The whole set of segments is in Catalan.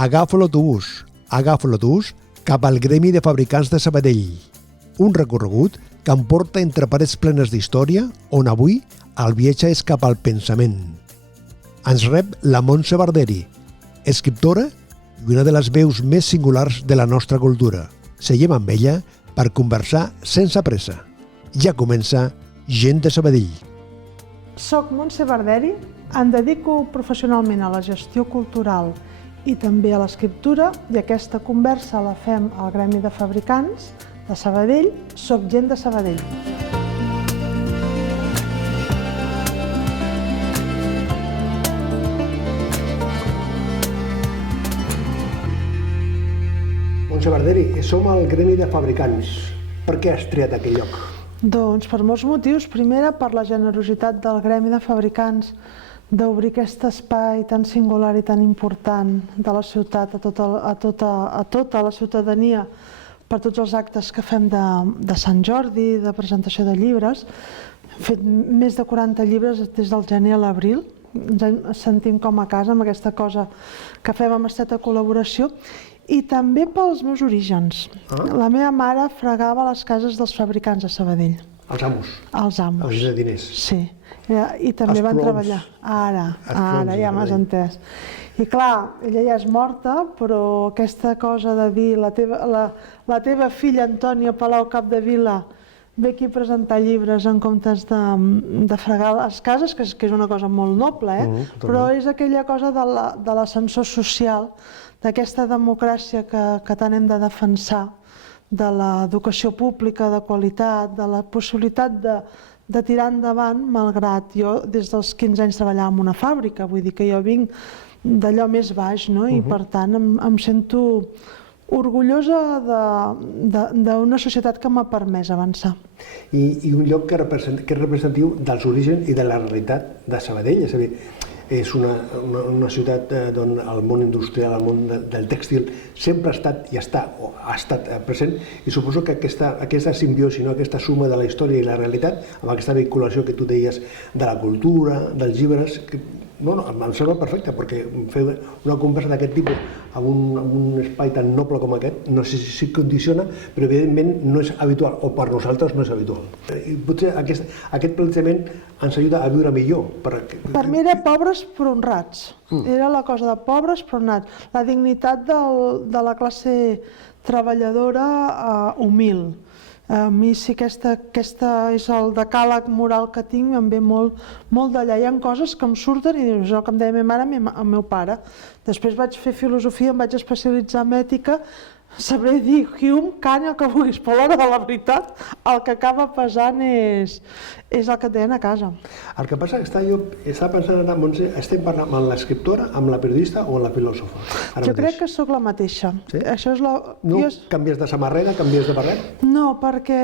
agafo l'autobús cap al Gremi de Fabricants de Sabadell. Un recorregut que em porta entre parets plenes d'història, on avui el viatge és cap al pensament. Ens rep la Montse Barderi, escriptora i una de les veus més singulars de la nostra cultura. Seguim amb ella per conversar sense pressa. Ja comença Gent de Sabadell. Soc Montse Barderi, em dedico professionalment a la gestió cultural i també a l'escriptura, i aquesta conversa la fem al Gremi de Fabricants de Sabadell. Soc Gent de Sabadell. Montse Barderi, som al Gremi de Fabricants. Per què has triat aquell lloc? Doncs per molts motius. Primera, per la generositat del Gremi de Fabricants d'obrir aquest espai tan singular i tan important de la ciutat a tota la ciutadania per tots els actes que fem de Sant Jordi, de presentació de llibres. Hem fet més de 40 llibres des del gener a l'abril. Ens sentim com a casa amb aquesta cosa que fem amb estreta col·laboració. I també pels meus orígens. La meva mare fregava les cases dels fabricants a Sabadell. Els amos? Els amos. Els de diners? Sí. I també van treballar. Ara ja m'has entès. I clar, ella ja és morta, però aquesta cosa de dir la teva filla Antònia Palau Capdevila ve aquí a presentar llibres en comptes de fregar les cases, que és una cosa molt noble, però és aquella cosa de l'ascensor social, d'aquesta democràcia que tant hem de defensar, de l'educació pública de qualitat, de la possibilitat de tirar endavant, malgrat jo des dels 15 anys treballava en una fàbrica, vull dir que jo vinc d'allò més baix, i per tant em sento orgullosa d'una societat que m'ha permès avançar. I un lloc que és representatiu dels orígens i de la realitat de Sabadell, és a dir, és una ciutat on el món industrial, el món del tèxtil sempre ha estat i ha estat present, i suposo que aquesta simbiosi, aquesta suma de la història i la realitat, amb aquesta vinculació que tu deies de la cultura, dels llibres, em sembla perfecte, perquè fer una conversa d'aquest tipus en un espai tan noble com aquest, no sé si condiciona, però evidentment no és habitual, o per nosaltres no és habitual. I potser aquest plantejament ens ajuda a viure millor. Per mi era pobres però honrats. Era la cosa de pobres però honrats. La dignitat de la classe treballadora humil. A mi sí que aquesta és el decàleg moral que tinc, em ve molt d'allà. Hi ha coses que em surten i dius, el que em deia ma mare al meu pare. Després vaig fer filosofia, em vaig especialitzar en ètica, sabré dir Hume, Kant, el que vulguis, però a l'hora de la veritat el que acaba pesant és el que et deien a casa. El que passa és que jo estava pensant ara, Montse, estem parlant amb l'escriptora, amb la periodista o amb la filòsofa? Jo crec que sóc la mateixa. No canvies de samarreta, canvies de barret? No, perquè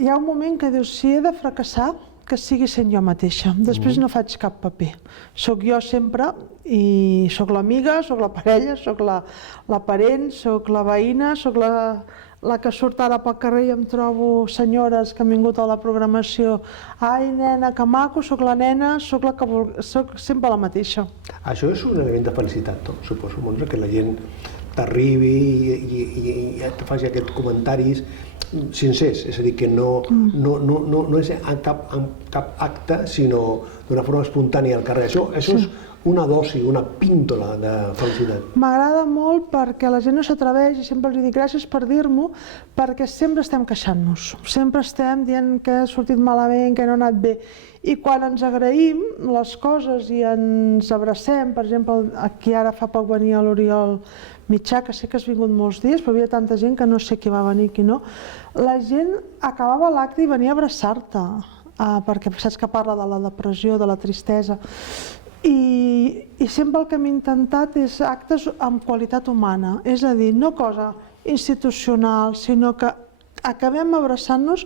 hi ha un moment que dius, si he de fracassar, que sigui sent jo mateixa. Després no faig cap paper. Soc jo sempre i soc l'amiga, soc la parella, soc la parent, soc la veïna, soc la que surt ara pel carrer i em trobo senyores que han vingut a la programació. Ai, nena, que maco, soc la nena, soc sempre la mateixa. Això és un element de felicitat, suposo, Montse, que la gent t'arribi i et faci aquests comentaris sincers, és a dir, que no és en cap acte, sinó d'una forma espontània al carrer. Això és una dosi, una píndola de felicitat. M'agrada molt perquè la gent no s'atreveix, i sempre els dic gràcies per dir-m'ho, perquè sempre estem queixant-nos, sempre estem dient que ha sortit malament, que no ha anat bé. I quan ens agraïm les coses i ens abracem, per exemple, aquí ara fa poc venia l'Oriol Mitjà, que sé que has vingut molts dies, però hi havia tanta gent que no sé qui va venir i qui no, la gent acabava l'acte i venia a abraçar-te, perquè saps que parla de la depressió, de la tristesa, i sempre el que hem intentat és actes amb qualitat humana, és a dir, no cosa institucional, sinó que acabem abraçant-nos.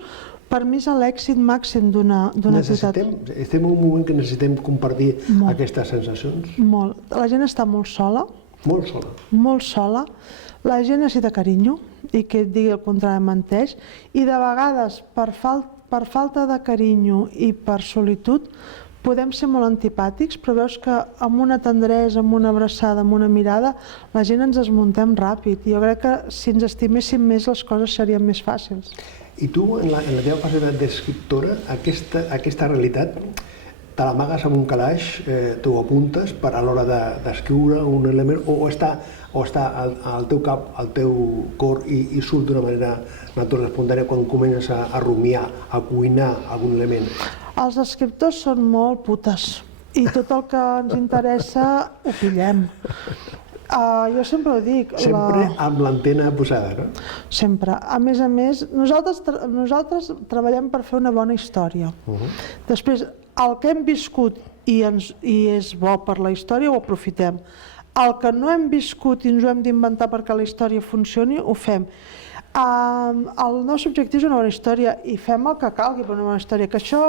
Per mi és l'èxit màxim d'una ciutat. Estem en un moment que necessitem compartir aquestes sensacions? Molt. La gent està molt sola. Molt sola? Molt sola. La gent necessita carinyo, i que et digui el contrari menteix, i de vegades per falta de carinyo i per solitud podem ser molt antipàtics, però veus que amb una tendresa, amb una abraçada, amb una mirada, la gent ens desmuntem ràpid. Jo crec que si ens estiméssim més les coses serien més fàcils. I tu, en la teva faceta d'escriptora, aquesta realitat te l'amagues amb un calaix, t'ho apuntes per a l'hora d'escriure un element, o està al teu cap, al teu cor i surt d'una manera natural, espontània quan comences a rumiar, a cuinar algun element? Els escriptors són molt putes i tot el que ens interessa ho pillem. Jo sempre ho dic. Sempre amb l'antena posada, no? Sempre. A més, nosaltres treballem per fer una bona història. Després, el que hem viscut i és bo per la història ho aprofitem. El que no hem viscut i ens ho hem d'inventar perquè la història funcioni, ho fem. El nostre objectiu és una bona història i fem el que calgui per una bona història. Que això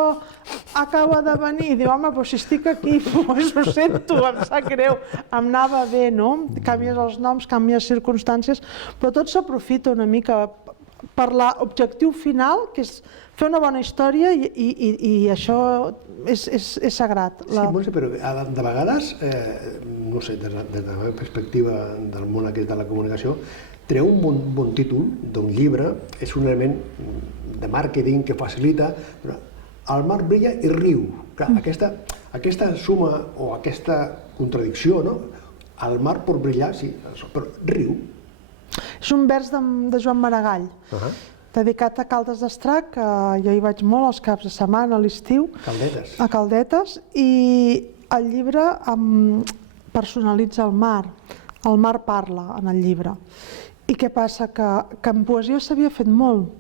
acaba de venir i diu, home, però si estic aquí, doncs ho sento, em sap greu, em anava bé, no? Canvies els noms, canvies circumstàncies, però tot s'aprofita una mica per l'objectiu final, que és fer una bona història i això és sagrat. Sí, Montse, però de vegades, no sé, des de la meva perspectiva del món aquest de la comunicació, treure un bon títol d'un llibre és un element de màrqueting que facilita, però el mar brilla i riu. Aquesta suma o aquesta contradicció, no? El mar pot brillar, sí, però riu. És un vers de Joan Maragall, dedicat a Caldes d'Estrac, que jo hi vaig molt els caps de setmana, a l'estiu. A Caldetes. I el llibre personalitza el mar parla en el llibre. I què passa? Que en poesia s'havia fet molt.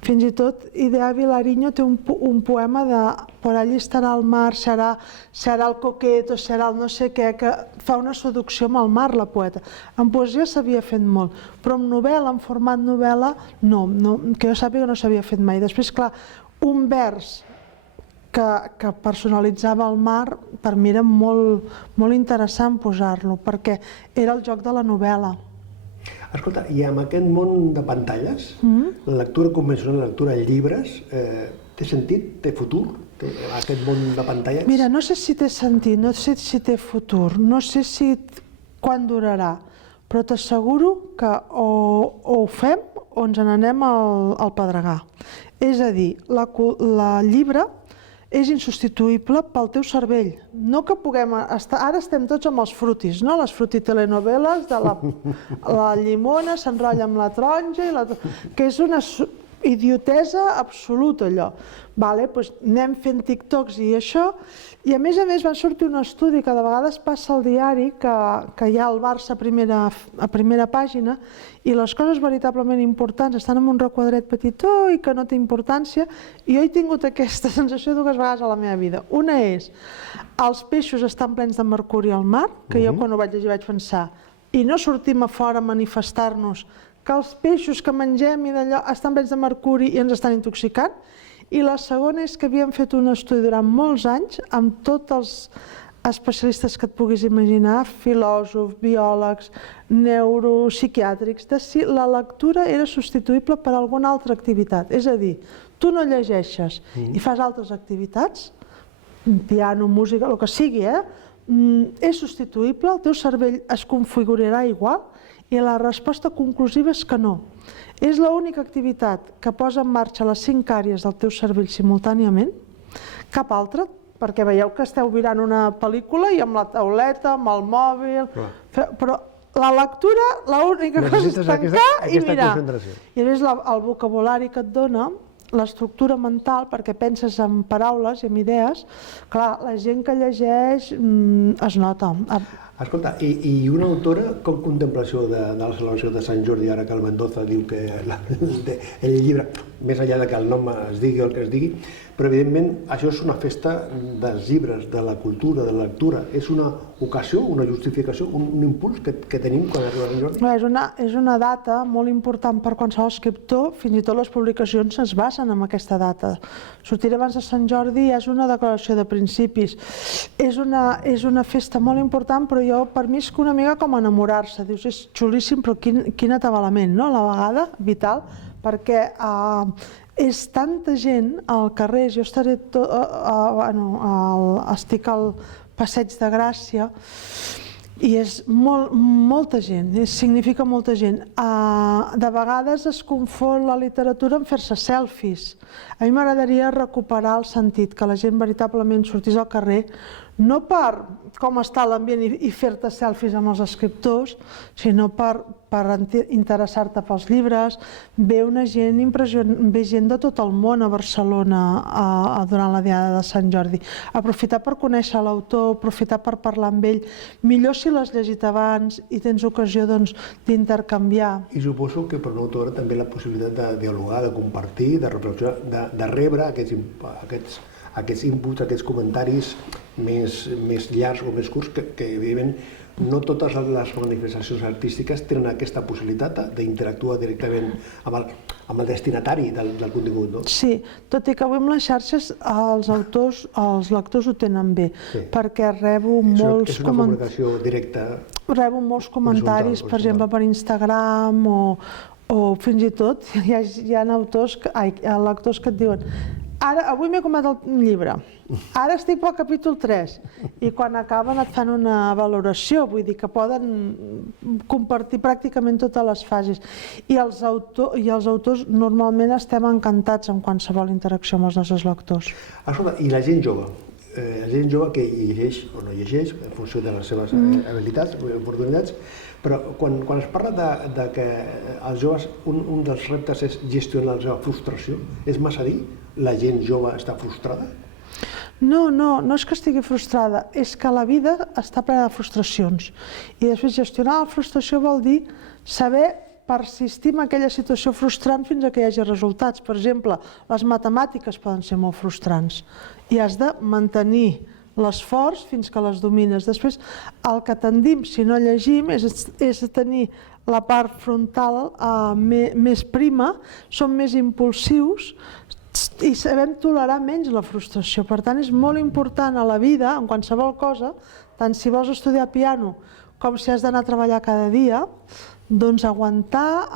Fins i tot Idea Vilariño té un poema de por allí estarà el mar, serà el coqueto, serà el no sé què, que fa una seducció amb el mar, la poeta. En poesia s'havia fet molt, però en novel·la, en format novel·la, no, que jo sàpiga no s'havia fet mai. Després, clar, un vers que personalitzava el mar, per mi era molt interessant posar-lo, perquè era el joc de la novel·la. Escolta, i amb aquest món de pantalles, la lectura convencional, la lectura de llibres, té sentit, té futur, aquest món de pantalles? Mira, no sé si té sentit, no sé si té futur, no sé si quan durarà, però t'asseguro que o ho fem o ens n'anem al pedregar. És a dir, el llibre és insubstituïble pel teu cervell. No que puguem estar... Ara estem tots amb els frutis, no? Les frutitelenovel·les de la llimona s'enrotlla amb la taronja, que és una idiotesa absoluta, allò. Doncs anem fent TikToks i això, i a més va sortir un estudi que de vegades passa al diari, que hi ha el Barça a primera pàgina, i les coses veritablement importants estan en un requadret petitó i que no té importància, i jo he tingut aquesta sensació dues vegades a la meva vida. Una és, els peixos estan plens de mercuri al mar, que jo quan ho vaig llegir vaig pensar, i no sortim a fora a manifestar-nos que els peixos que mengem i d'allò estan plens de mercuri i ens estan intoxicant. I la segona és que havíem fet un estudi durant molts anys amb tots els especialistes que et puguis imaginar, filòsofs, biòlegs, neuropsiquiàtrics, de si la lectura era substituïble per alguna altra activitat. És a dir, tu no llegeixes i fas altres activitats, piano, música, el que sigui, és substituïble, el teu cervell es configurarà igual, i la resposta conclusiva és que no. És l'única activitat que posa en marxa les 5 àrees del teu cervell simultàniament, cap altra, perquè veieu que esteu mirant una pel·lícula i amb la tauleta, amb el mòbil, però la lectura, l'única cosa és tancar i mirar. I a més el vocabulari que et dona, l'estructura mental, perquè penses en paraules i en idees, clar, la gent que llegeix es nota. Escolta, i una autora com contemplació de la celebració de Sant Jordi, ara que el Mendoza diu que el llibre, més enllà que el nom es digui el que es digui, però evidentment això és una festa dels llibres, de la cultura, de la lectura. És una ocasió, una justificació, un impuls que tenim quan arriba Sant Jordi? És una data molt important per qualsevol escriptor, fins i tot les publicacions es basen en aquesta data. Sortir abans de Sant Jordi és una declaració de principis. És una festa molt important, però per mi és una mica com enamorar-se. Dius, és xulíssim, però quin atabalament, no? A la vegada, vital, perquè és tanta gent al carrer, jo estaré estic al Passeig de Gràcia i és molta gent, significa molta gent. De vegades es confon la literatura amb fer-se selfies. A mi m'agradaria recuperar el sentit, que la gent veritablement sortís al carrer, no per com està l'ambient i fer-te selfies amb els escriptors, sinó per interessar-te pels llibres. Ve una gent impressionant, ve gent de tot el món a Barcelona durant la Diada de Sant Jordi. Aprofitar per conèixer l'autor, aprofitar per parlar amb ell. Millor si l'has llegit abans i tens ocasió d'intercanviar. I suposo que per una autora també la possibilitat de dialogar, de compartir, de reflexionar, de rebre aquests inputs, aquests comentaris més llargs o més curts, que evidentment no totes les manifestacions artístiques tenen aquesta possibilitat d'interactuar directament amb el destinatari del contingut. Sí, tot i que avui amb les xarxes els lectors ho tenen bé, perquè rebo molts és una comunicació directa. Rebo molts comentaris, per exemple, per Instagram o fins i tot hi ha lectors que et diuen: avui m'he comprat el llibre, ara estic pel capítol 3, i quan acaben et fan una valoració, vull dir que poden compartir pràcticament totes les fases. I els autors normalment estem encantats amb qualsevol interacció amb els nostres lectors. Escolta, i la gent jove? La gent jove que llegeix o no llegeix, en funció de les seves habilitats, oportunitats, però quan es parla de que els joves, un dels reptes és gestionar la seva frustració, és massa dir? La gent jove està frustrada? No és que estigui frustrada, és que la vida està plena de frustracions. I després gestionar la frustració vol dir saber persistir en aquella situació frustrant fins que hi hagi resultats. Per exemple, les matemàtiques poden ser molt frustrants i has de mantenir l'esforç fins que les domines. Després, el que tendim, si no llegim, és tenir la part frontal més prima, som més impulsius i sabem tolerar menys la frustració. Per tant, és molt important a la vida, en qualsevol cosa, tant si vols estudiar piano com si has d'anar a treballar cada dia, doncs aguantar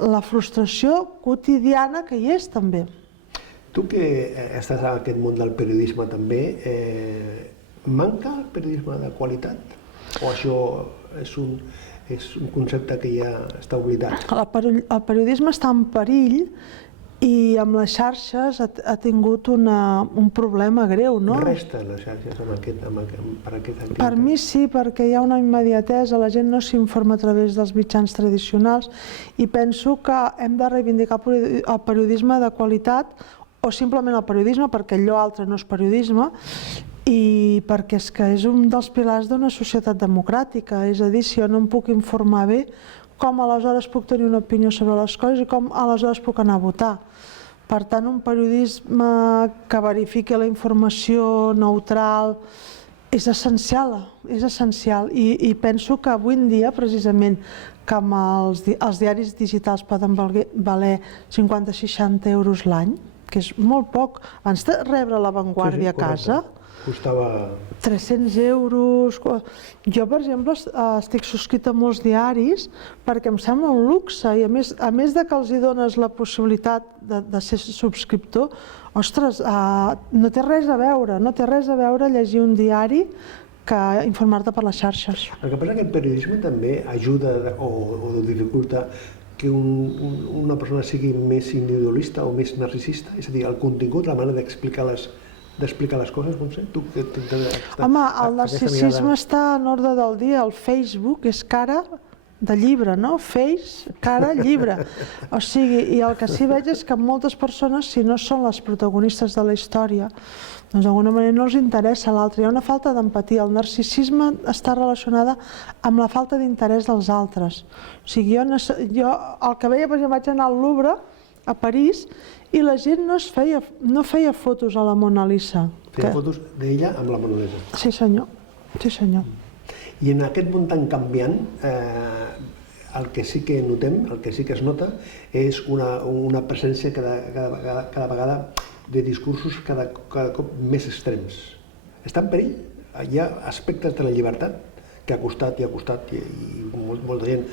la frustració quotidiana que hi és també. Tu que estàs en aquest món del periodisme també, manca el periodisme de qualitat? O això és un concepte que ja està oblidat? El periodisme està en perill i amb les xarxes ha tingut un problema greu, no? Resten les xarxes per aquest sentit? Per mi sí, perquè hi ha una immediatesa, la gent no s'informa a través dels mitjans tradicionals i penso que hem de reivindicar el periodisme de qualitat o simplement el periodisme, perquè allò altre no és periodisme, i perquè és un dels pilars d'una societat democràtica. És a dir, si jo no em puc informar bé, com aleshores puc tenir una opinió sobre les coses i com aleshores puc anar a votar. Per tant, un periodisme que verifiqui la informació neutral és essencial, i penso que avui en dia, precisament, que amb els diaris digitals poden valer 50-60 euros l'any, que és molt poc, abans de rebre La Vanguardia a casa, costava 300 euros. Jo, per exemple, estic subscrita a molts diaris perquè em sembla un luxe i a més de que els dones la possibilitat de ser subscriptor, ostres, no té res a veure llegir un diari que informar-te per les xarxes. El que passa és que el periodisme també ajuda o dificulta que una persona sigui més individualista o més narcisista, és a dir, el contingut, la manera d'explicar les coses, Montse? Home, el narcisisme està en ordre del dia. El Facebook és cara de llibre, no? Face, cara, llibre. O sigui, i el que sí veig és que moltes persones, si no són les protagonistes de la història, doncs d'alguna manera no els interessa l'altre. Hi ha una falta d'empatia. El narcisisme està relacionada amb la falta d'interès dels altres. O sigui, jo el que veia, per exemple, vaig anar al Louvre, a París, i la gent no feia fotos a la Mona Lisa. Feia fotos d'ella amb la Mona Lisa. Sí, senyor. Sí, senyor. I en aquest món tan canviant, el que sí que notem, el que sí que es nota, és una presència cada vegada de discursos cada cop més extrems. Està en perill? Hi ha aspectes de la llibertat que ha costat i molta gent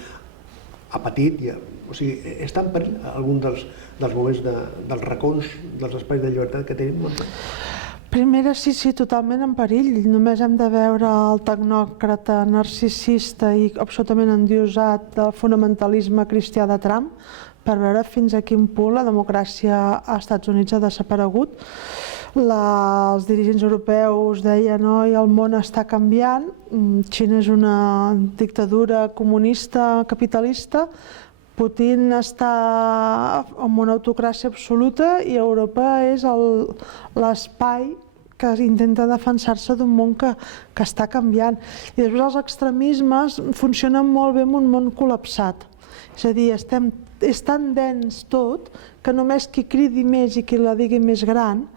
ha patit, o sigui, està en perill algun dels moments dels racons, dels espais de llibertat que tenim? Primera, sí, totalment en perill. Només hem de veure el tecnòcrata narcisista i absolutament endiosat del fonamentalisme cristià de Trump per veure fins a quin punt la democràcia als Estats Units ha desaparegut. Els dirigents europeus deien oi, el món està canviant, Xina és una dictadura comunista capitalista, Putin està en una autocràcia absoluta i Europa és l'espai que intenta defensar-se d'un món que està canviant. I després els extremismes funcionen molt bé en un món col·lapsat. És a dir, és tan dens tot que només qui cridi més i qui la digui més gran,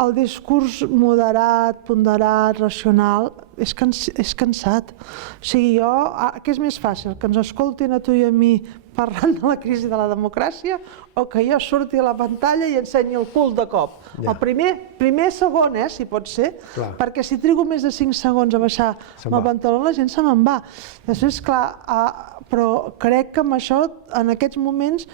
el discurs moderat, ponderat, racional, és cansat. O sigui, què és més fàcil? Que ens escoltin a tu i a mi parlant de la crisi de la democràcia o que jo surti a la pantalla i ensenyi el cul de cop? El primer segon, si pot ser, perquè si trigo més de 5 segons a baixar el pantaló la gent se me'n va. Després, clar, però crec que amb això, en aquests moments,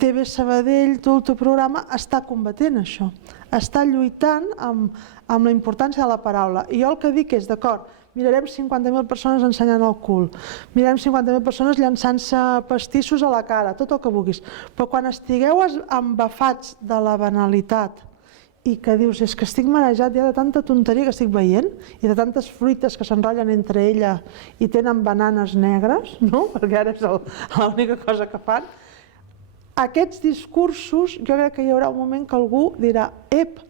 TV Sabadell, tot el teu programa, està combatent això. Està lluitant amb la importància de la paraula. I jo el que dic és, d'acord, mirarem 50.000 persones ensenyant el cul, mirarem 50.000 persones llançant-se pastissos a la cara, tot el que vulguis. Però quan estigueu embafats de la banalitat i que dius, és que estic marejat ja de tanta tonteria que estic veient i de tantes fruites que s'enrotllen entre elles i tenen bananes negres, no? Perquè ara és l'única cosa que fan. Aquests discursos, jo crec que hi haurà un moment que algú dirà, ep,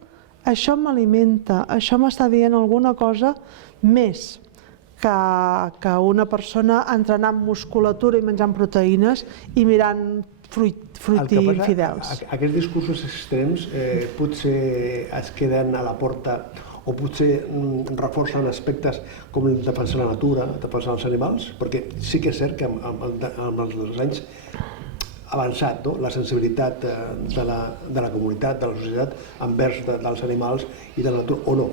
això m'alimenta, això m'està dient alguna cosa més que una persona entrenant musculatura i menjant proteïnes i mirant fruitifidels. Aquests discursos extrems potser es queden a la porta o potser reforcen aspectes com el defensar la natura, defensar els animals, perquè sí que és cert que amb els anys ha avançat la sensibilitat de la comunitat, de la societat, envers dels animals i de la natura, o no?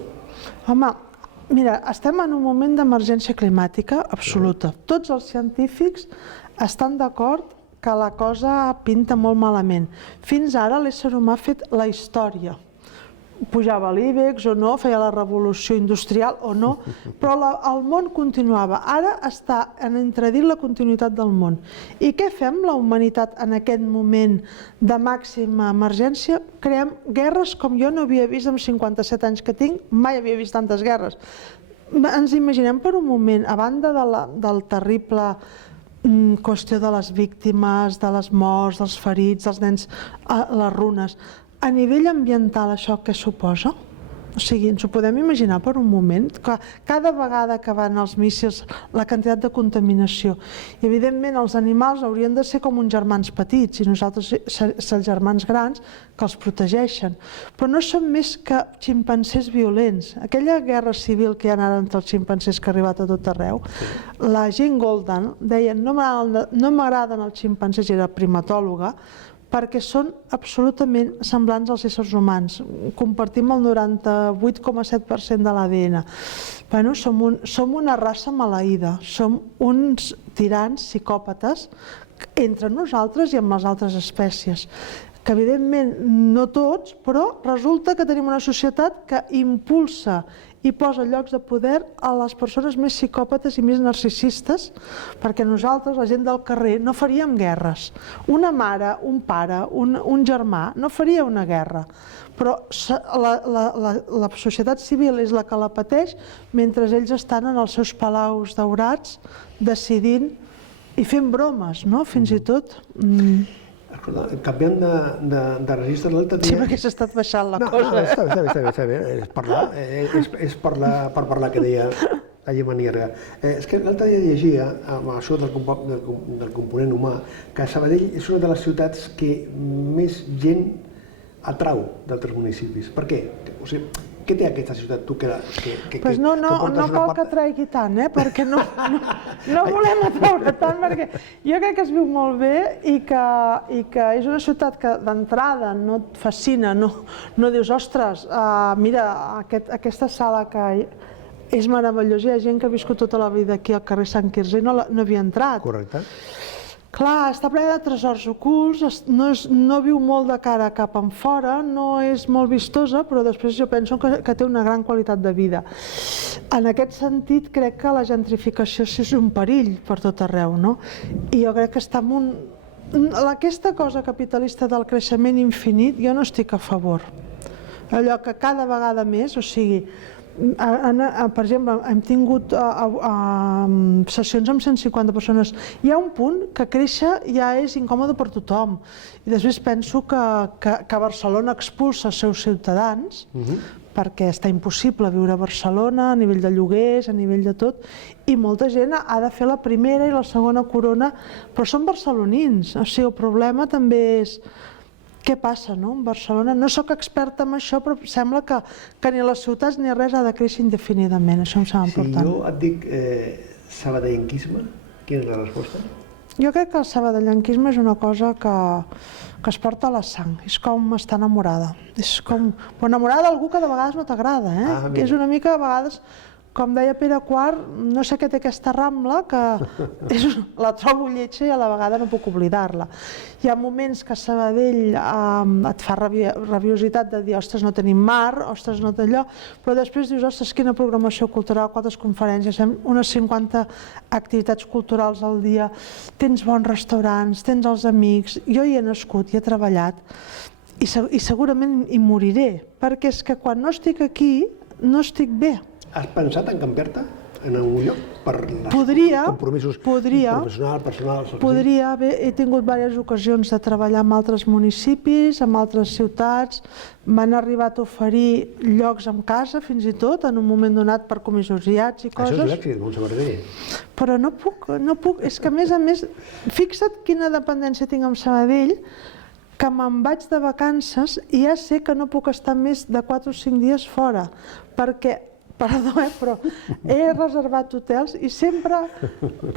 Home, mira, estem en un moment d'emergència climàtica absoluta. Tots els científics estan d'acord que la cosa pinta molt malament. Fins ara l'ésser humà ha fet la història. Pujava l'IBEX o no, feia la revolució industrial o no, però el món continuava. Ara està en entredit la continuïtat del món. I què fem la humanitat en aquest moment de màxima emergència? Creem guerres com jo no havia vist en 57 anys que tinc, mai havia vist tantes guerres. Ens imaginem per un moment, a banda del terrible qüestió de les víctimes, de les morts, dels ferits, dels nens, les runes, a nivell ambiental això què suposa? O sigui, ens ho podem imaginar per un moment? Cada vegada que van els míssils, la quantitat de contaminació. I evidentment els animals haurien de ser com uns germans petits i nosaltres els germans grans que els protegeixen. Però no són més que ximpancers violents. Aquella guerra civil que hi ha ara entre els ximpancers que ha arribat a tot arreu, la Jane Goldman deia no m'agraden els ximpancers, era primatòloga, perquè són absolutament semblants als éssers humans. Compartim el 98,7% de l'ADN. Som una raça maleïda, som uns tirans psicòpates entre nosaltres i amb les altres espècies. Que evidentment no tots, però resulta que tenim una societat que impulsa i posa llocs de poder a les persones més psicòpates i més narcisistes, perquè nosaltres, la gent del carrer, no faríem guerres. Una mare, un pare, un germà, no faria una guerra. Però la societat civil és la que la pateix mentre ells estan en els seus palaus daurats decidint i fent bromes, no? Fins i tot. Canviant de registre, l'altre dia... Sí, perquè s'ha estat baixant la cosa. No, està bé, és parlar per parlar, que deia la Gemma Nierga. És que l'altre dia llegia, amb això del component humà, que Sabadell és una de les ciutats que més gent atrau d'altres municipis. Per què? O sigui, què té aquesta ciutat, tu, que portes una part... No cal que atraigui tant, perquè no volem atraure tant, perquè jo crec que es viu molt bé i que és una ciutat que d'entrada no et fascina, no dius, ostres, mira, aquesta sala que és meravellosa, hi ha gent que ha viscut tota la vida aquí al carrer Sant Quirze i no havia entrat. Correcte. Clar, està ple de tresors ocults, no viu molt de cara cap enfora, no és molt vistosa, però després jo penso que té una gran qualitat de vida. En aquest sentit, crec que la gentrificació sí és un perill per tot arreu, no? I jo crec que està en un... Aquesta cosa capitalista del creixement infinit, jo no estic a favor. Allò que cada vegada més, o sigui, per exemple, hem tingut sessions amb 150 persones. Hi ha un punt que créixer ja és incòmode per tothom. I després penso que Barcelona expulsa els seus ciutadans, perquè està impossible viure a Barcelona a nivell de lloguers, a nivell de tot, i molta gent ha de fer la primera i la segona corona, però són barcelonins. O sigui, el problema també és... Què passa, no? En Barcelona, no sóc experta en això, però sembla que ni a les ciutats ni res ha de créixer indefinidament. Això em sembla important. Si jo et dic sabadellenquisme, quina és la resposta? Jo crec que el sabadellenquisme és una cosa que es porta a la sang. És com estar enamorada. És com... Però enamorada d'algú que de vegades no t'agrada, eh? És una mica, a vegades... Com deia Pere IV, no sé què té aquesta Rambla, que la trobo lletja i a la vegada no puc oblidar-la. Hi ha moments que a Sabadell et fa rabiositat de dir ostres, no tenim mar, ostres, no té allò, però després dius, ostres, quina programació cultural, quantes conferències, unes 50 activitats culturals al dia, tens bons restaurants, tens els amics, jo hi he nascut, hi he treballat i segurament hi moriré, perquè és que quan no estic aquí no estic bé. Has pensat en canviar-te en algun lloc per compromisos professionals, personals? Podria. He tingut diverses ocasions de treballar en altres municipis, en altres ciutats. M'han arribat a oferir llocs en casa, fins i tot, en un moment donat per comissariats i coses. Això és l'èxit, Montse. Però no puc. És que, a més, fixa't quina dependència tinc amb Sabadell, que me'n vaig de vacances i ja sé que no puc estar més de 4 o 5 dies fora, perquè perdó, però he reservat hotels i sempre,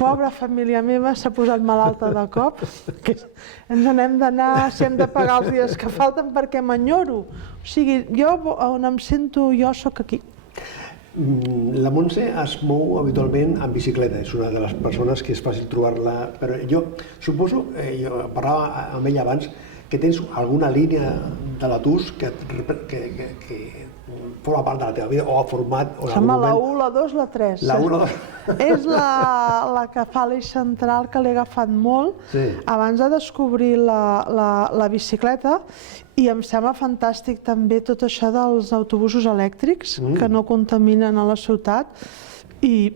pobra família meva, s'ha posat malalta de cop, que ens n'hem d'anar, si hem de pagar els dies que falten perquè m'enyoro. O sigui, jo on em sento, jo sóc aquí. La Montse es mou habitualment en bicicleta, és una de les persones que és fàcil trobar-la, però jo suposo, jo parlava amb ella abans, que tens alguna línia de l'autús que forma part de la teva vida o ha format... Sembla la 1, la 2, la 3. La 1, la 2. És la que fa l'eix central, que l'he agafat molt abans de descobrir la bicicleta, i em sembla fantàstic també tot això dels autobusos elèctrics que no contaminen a la ciutat, i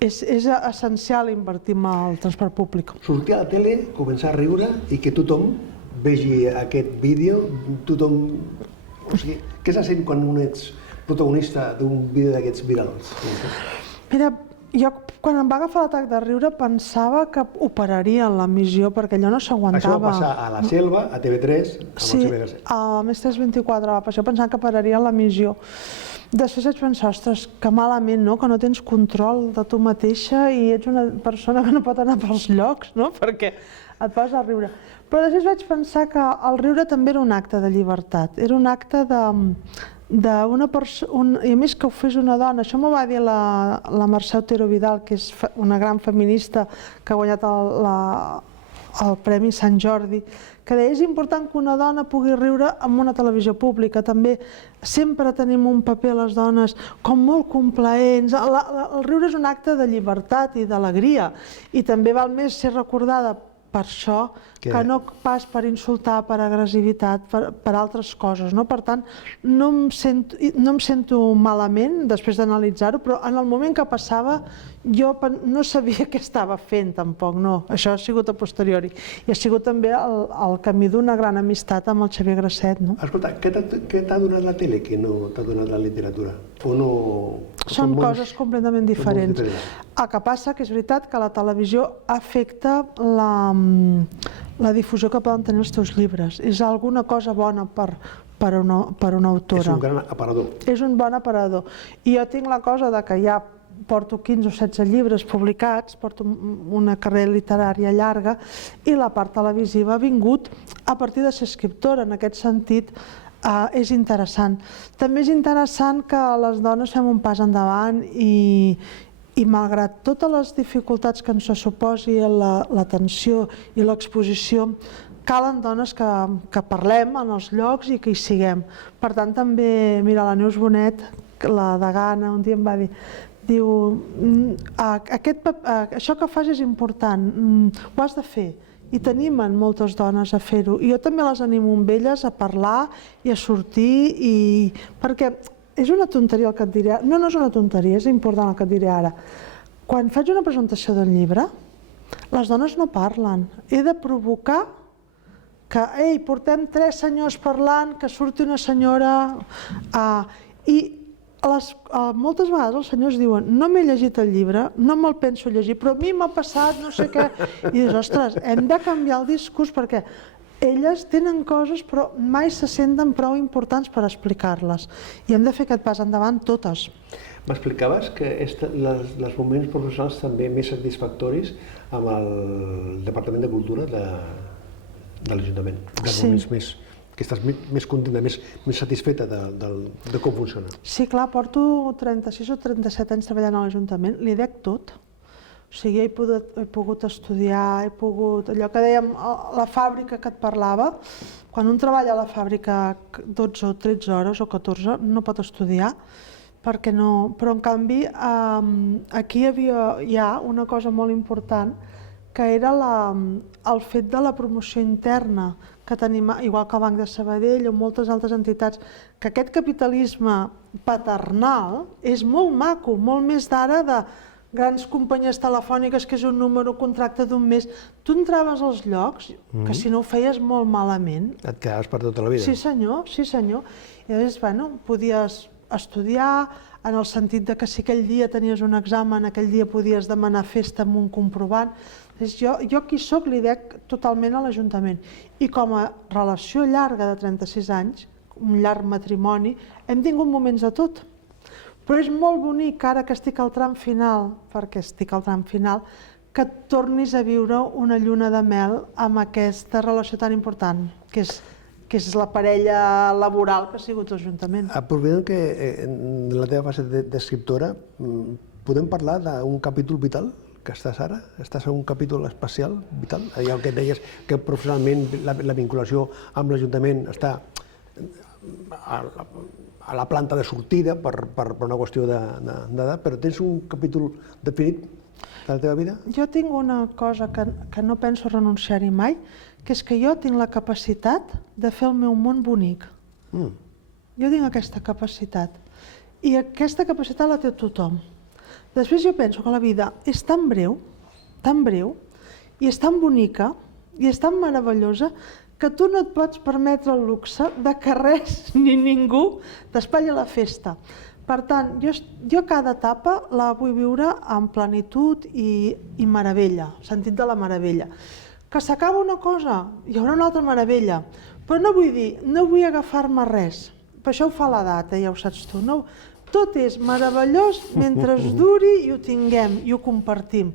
és essencial invertir en el transport públic. Sortir a la tele, començar a riure i que tothom vegi aquest vídeo, tothom... O sigui, què se sent quan un ets protagonista d'un vídeo d'aquests virals? Mira, jo quan em va agafar l'atac de riure pensava que operaria l'emissió perquè allò no s'aguantava. Això va passar a La Selva, a TV3, sí, a Més 324, jo pensava que operaria l'emissió. Després vaig pensar, ostres, que malament, no?, que no tens control de tu mateixa i ets una persona que no pot anar pels llocs, no?, perquè et poses a riure. Però després vaig pensar que el riure també era un acte de llibertat, era un acte d'una persona, i a més que ho fes una dona. Això m'ho va dir la Mercè Otero Vidal, que és una gran feminista que ha guanyat el Premi Sant Jordi, que deia, és important que una dona pugui riure en una televisió pública. També sempre tenim un paper, les dones, com molt complaents. El riure és un acte de llibertat i d'alegria, i també val més ser recordada per això, que no pas per insultar, per agressivitat, per altres coses. Per tant, no em sento malament després d'analitzar-ho, però en el moment que passava jo no sabia què estava fent tampoc, no. Això ha sigut a posteriori. I ha sigut també el camí d'una gran amistat amb el Xavier Grasset. Escolta, què t'ha donat la tele que no t'ha donat la literatura? Són coses completament diferents. El que passa que és veritat que la televisió afecta la difusió que poden tenir els teus llibres. És alguna cosa bona per una autora. És un gran aparador. És un bon aparador. I jo tinc la cosa que ja porto 15 o 16 llibres publicats, porto una carrera literària llarga, i la part televisiva ha vingut a partir de ser escriptora. En aquest sentit, és interessant. També és interessant que les dones fem un pas endavant i I malgrat totes les dificultats que ens suposi la tensió i l'exposició, calen dones que parlem en els llocs i que hi siguem. Per tant, també, mira, la Neus Bonet, la degana, un dia em va dir, diu, això que fas és important, ho has de fer. I t'animen moltes dones a fer-ho. I jo també les animo amb elles a parlar i a sortir, perquè és una tonteria el que et diré ara. No, no és una tonteria, és important el que et diré ara. Quan faig una presentació d'un llibre, les dones no parlen. He de provocar que, ei, portem 3 senyors parlant, que surti una senyora... I moltes vegades els senyors diuen, no m'he llegit el llibre, no me'l penso llegir, però a mi m'ha passat no sé què. I dius, ostres, hem de canviar el discurs perquè elles tenen coses però mai se senten prou importants per explicar-les. I hem de fer aquest pas endavant totes. M'explicaves que els moments professionals també més satisfactoris amb el Departament de Cultura de l'Ajuntament. Sí. Que estàs més contenta, més satisfeta de com funciona. Sí, clar, porto 36 o 37 anys treballant a l'Ajuntament, li dec tot. O sigui, he pogut estudiar, he pogut... Allò que dèiem, la fàbrica que et parlava, quan un treballa a la fàbrica 12 o 13 hores o 14 no pot estudiar, perquè no... Però en canvi, aquí hi ha una cosa molt important, que era el fet de la promoció interna que tenim, igual que el Banc de Sabadell o moltes altres entitats, que aquest capitalisme paternal és molt maco, molt més d'ara de grans companyies telefòniques, que és un número, contracte d'un mes. Tu entraves als llocs, que si no ho feies molt malament... Et quedaves per tota la vida. Sí senyor, sí senyor. I llavors, bueno, podies estudiar, en el sentit que si aquell dia tenies un examen, aquell dia podies demanar festa amb un comprovant. Jo aquí soc li dec totalment a l'Ajuntament. I com a relació llarga de 36 anys, un llarg matrimoni, hem tingut moments de tot. Però és molt bonic, ara que estic al tram final, perquè estic al tram final, que tornis a viure una lluna de mel amb aquesta relació tan important, que és la parella laboral que ha sigut l'Ajuntament. Aprofitant que en la teva fase d'escriptora, podem parlar d'un capítol vital que estàs ara? Estàs en un capítol especial, vital? Allò que deies que professionalment la vinculació amb l'Ajuntament està a la planta de sortida per una qüestió d'edat, però tens un capítol definit de la teva vida? Jo tinc una cosa que no penso renunciar-hi mai, que és que jo tinc la capacitat de fer el meu món bonic. Jo tinc aquesta capacitat. I aquesta capacitat la té tothom. Després jo penso que la vida és tan breu, i és tan bonica, i és tan meravellosa, que tu no et pots permetre el luxe de que res ni ningú t'espatlli la festa. Per tant, jo cada etapa la vull viure amb plenitud i meravella, sentit de la meravella. Que s'acaba una cosa, hi haurà una altra meravella, però no vull agafar-me res. Per això ho fa l'edat, ja ho saps tu. Tot és meravellós mentre es duri i ho tinguem i ho compartim.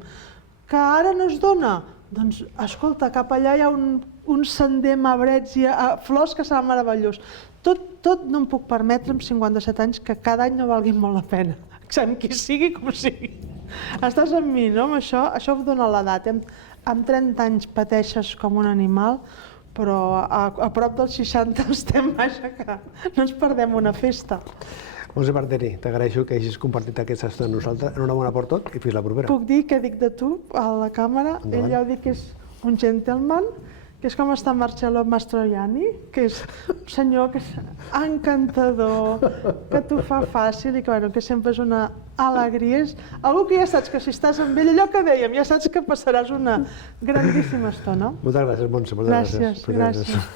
Que ara no es dona? Doncs, escolta, cap allà hi ha un sender amb arbrets i flors que serà meravellós. Tot no em puc permetre amb 57 anys que cada any no valgui molt la pena. Amb qui sigui, com sigui. Estàs amb mi, no? Amb això ho dona l'edat. Amb 30 anys pateixes com un animal, però a prop dels 60 estem vaja que no ens perdem una festa. Montse Parteri, t'agraeixo que hagis compartit aquesta estona amb nosaltres. Enhorabona per tot i fins la propera. Puc dir què dic de tu a la càmera? Ell ja ho dic que és un gentleman, que és com està Marcello Mastroianni, que és un senyor que és encantador, que t'ho fa fàcil i que sempre és una alegria. És algú que ja saps que si estàs amb ell, allò que dèiem, ja saps que passaràs una grandíssima estona. Moltes gràcies, Montse. Gràcies.